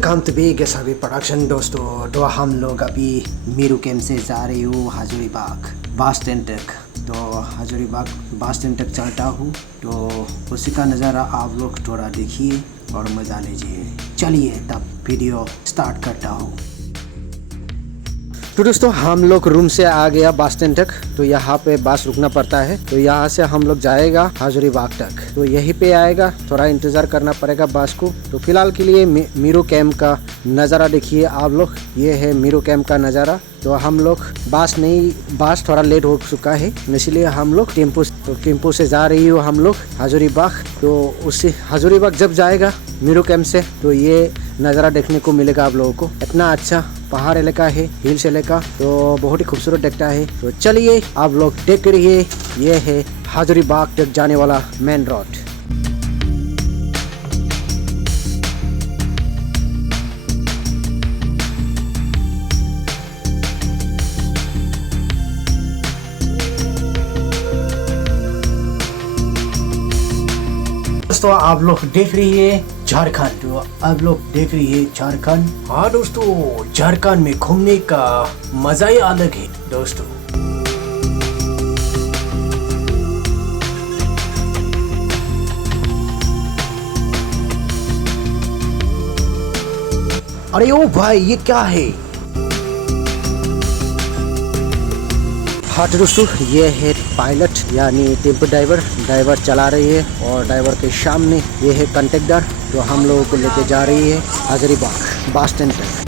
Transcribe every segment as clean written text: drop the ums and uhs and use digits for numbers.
Welcome to big SRB production दोस्तों। तो हम लोग अभी मीरू कैंप से जा रहे हूँ हजूरीबाग बस स्टैंड तक। तो हजूरीबाग बस स्टैंड तक चलता हूँ, तो उसी का नज़ारा आप लोग थोड़ा देखिए और मज़ा लीजिए। चलिए तब वीडियो स्टार्ट करता हूँ। तो दोस्तों हम लोग रूम से आ गया बस स्टैंड तक। तो यहाँ पे बस रुकना पड़ता है, तो यहाँ से हम लोग जाएगा हजूरीबाग तक। तो यहीं पे आएगा, थोड़ा इंतज़ार करना पड़ेगा बस को। तो फिलहाल के लिए मीरू कैंप का नज़ारा देखिए आप लोग। ये है मीरू कैंप का नज़ारा। तो हम लोग बस थोड़ा लेट हो चुका है, इसलिए हम लोग टेम्पो से जा रही हो हम लोग हजूरीबाग। तो उससे हजूरीबाग जब जाएगा मीरू कैंप से, तो ये नज़ारा देखने को मिलेगा आप लोगों को। इतना अच्छा पहाड़ इलाका है, हिल्स इलाका, तो बहुत ही खूबसूरत दिखता है। तो चलिए आप लोग देख रहिए, ये है हजूरीबाग तक जाने वाला मेन रोड। दोस्तों आप लोग देख रही है झारखंड। तो आप लोग देख रही है झारखंड। हाँ दोस्तों, झारखंड में घूमने का मजा ही अलग है दोस्तों। अरे ओ भाई, ये क्या है? हाँ तो दोस्तों, ये है पायलट यानी टेम्पो ड्राइवर चला रही है, और ड्राइवर के सामने ये है कंडक्टर, तो हम लोगों को लेके जा रही है हजूरीबाग बस स्टैंड तक।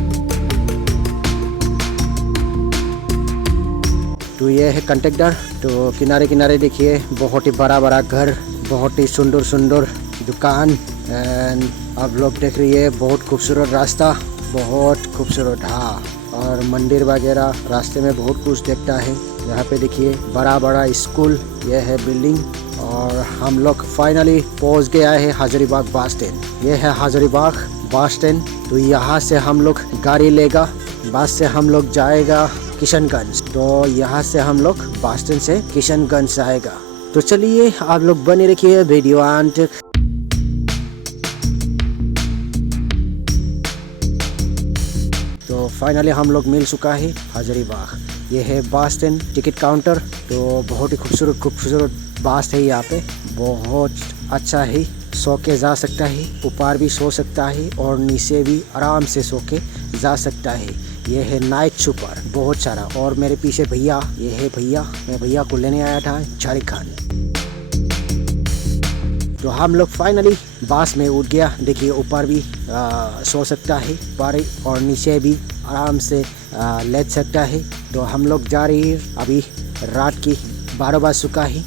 तो ये है कंडक्टर। तो किनारे किनारे देखिए बहुत ही बड़ा घर, बहुत ही सुंदर दुकान, एंड आप लोग देख रही है बहुत खूबसूरत रास्ता, बहुत खूबसूरत। हाँ, और मंदिर वगैरह रास्ते में बहुत कुछ देखता है। यहाँ पे देखिए बड़ा स्कूल, ये है बिल्डिंग, और हम लोग फाइनली पहुँच गया है हजूरीबाग बस स्टैंड। ये है हजूरीबाग बस स्टैंड। तो यहाँ से हम लोग गाड़ी लेगा, बस से हम लोग जाएगा किशनगंज। तो यहाँ से हम लोग बस स्टैंड से किशनगंज आएगा। तो चलिए आप लोग बने रखिए वीडियो अंत तक। तो फाइनली हम लोग मिल चुका है हजूरीबाग। ये है बस स्टैंड टिकट काउंटर। तो बहुत ही खूबसूरत बस है यहाँ पे, बहुत अच्छा है। सो के जा सकता है, ऊपर भी सो सकता है और नीचे भी आराम से सो के जा सकता है। ये है नाइट सुपर बहुत सारा। और मेरे पीछे भैया, ये है भैया, मैं भैया को लेने आया था झारखंड। तो हम लोग फाइनली बस में उठ गया। देखिए ऊपर भी सो सकता है, ऊपर और नीचे भी आराम से लेट सकता है। तो हम लोग जा रही है, अभी रात की 12 बज चुका है,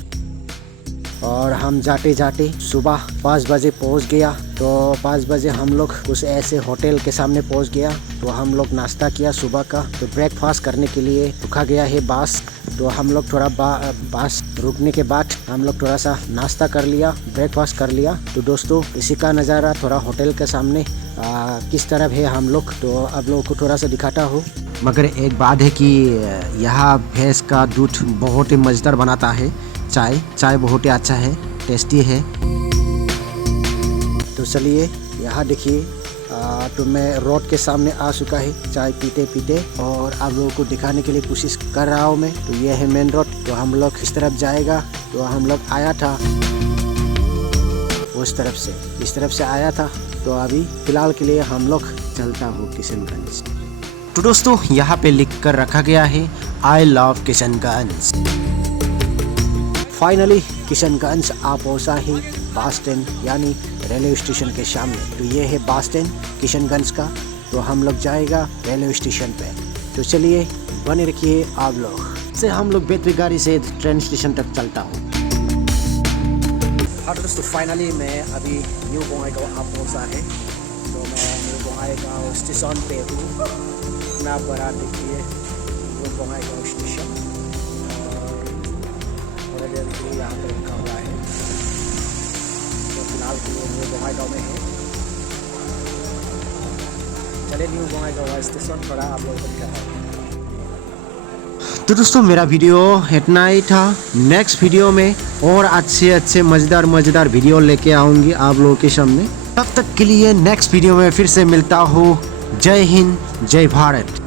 और हम जाते सुबह 5 बजे पहुंच गया। तो 5 बजे हम लोग उस ऐसे होटल के सामने पहुंच गया। तो हम लोग नाश्ता किया सुबह का। तो ब्रेकफास्ट करने के लिए रुका गया है बस। तो हम लोग थोड़ा बस रुकने के बाद हम लोग थोड़ा सा नाश्ता कर लिया, ब्रेकफास्ट कर लिया। तो दोस्तों इसी का नज़ारा थोड़ा होटल के सामने किस तरह है हम लोग, तो आप लोगों को थोड़ा सा दिखाता हूँ। मगर एक बात है कि यहाँ भैंस का दूध बहुत ही मज़ेदार बनाता है। चाय बहुत ही अच्छा है, टेस्टी है। तो चलिए यहाँ देखिए, तो मैं रोड के सामने आ चुका है चाय पीते, और आप लोगों को दिखाने के लिए कोशिश कर रहा हूँ मैं। तो ये है मेन रोड। तो हम लोग इस तरफ जाएगा। तो हम लोग आया था उस तरफ से, इस तरफ से आया था। तो अभी फिलहाल के लिए हम लोग चलता हूँ किशनगंज। तो दोस्तों यहाँ पे लिख कर रखा गया है I love Kishanganj. Finally Kishanganj आ पहुँचा है बस स्टैंड यानी रेलवे स्टेशन के सामने। तो ये है बस स्टैंड किशनगंज का। तो हम लोग जाएगा रेलवे स्टेशन पे। तो चलिए बने रखिए आप लोग से। हम लोग बैटरी गाड़ी से ट्रेन स्टेशन तक चलता हूँ। हाँ दोस्तों, फाइनली मैं अभी न्यू बंगाईगांव आ पहुँचा है। तो मैं न्यू बंगाईगांव स्टेशन पे हूँ। इतना बड़ा देखिए न्यू बंगाईगांव स्टेशन, और यहाँ पर रखा हुआ है। तो फिलहाल के लिए न्यू बंगाईगांव में है। चलिए न्यू बंगाईगांव स्टेशन थोड़ा आप लोगों को दिखाता हूँ। तो दोस्तों मेरा वीडियो इतना ही था। नेक्स्ट वीडियो में और अच्छे मज़ेदार वीडियो लेके आऊँगी आप लोगों के सामने। तब तक के लिए नेक्स्ट वीडियो में फिर से मिलता हूँ। जय हिंद, जय भारत।